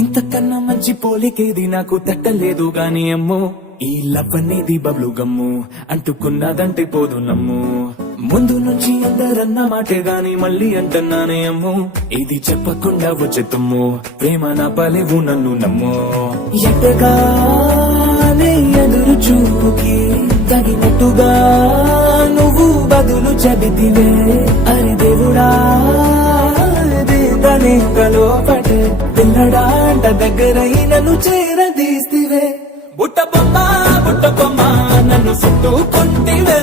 ఇంతకన్నా మంచి పోలికేది నాకు తట్టలేదు గాని అమ్మో, ఈ లవ్ అనేది బబ్లు గమ్ము, అంటుకున్నదంటే పోదు నమ్ము. ముందు నుంచి అందరన్న మాటే గాని మళ్ళీ అంటున్నానే అమ్ము, ఇది చెప్పకుండా వచ్చే తుమ్ము, ప్రేమ నా పలేవు నన్ను నమ్ము. ఎట్టగానే ఎదురు చూపుకి తగినట్టుగా నువ్వు బదులు చెబితివే, అరి దేవుడా తనే కలోపటే పిల్లడాంట దగ్గరై నన్ను చేరదీస్తివే. బుట్ట బొమ్మ నన్ను చుట్టుకుంటివే,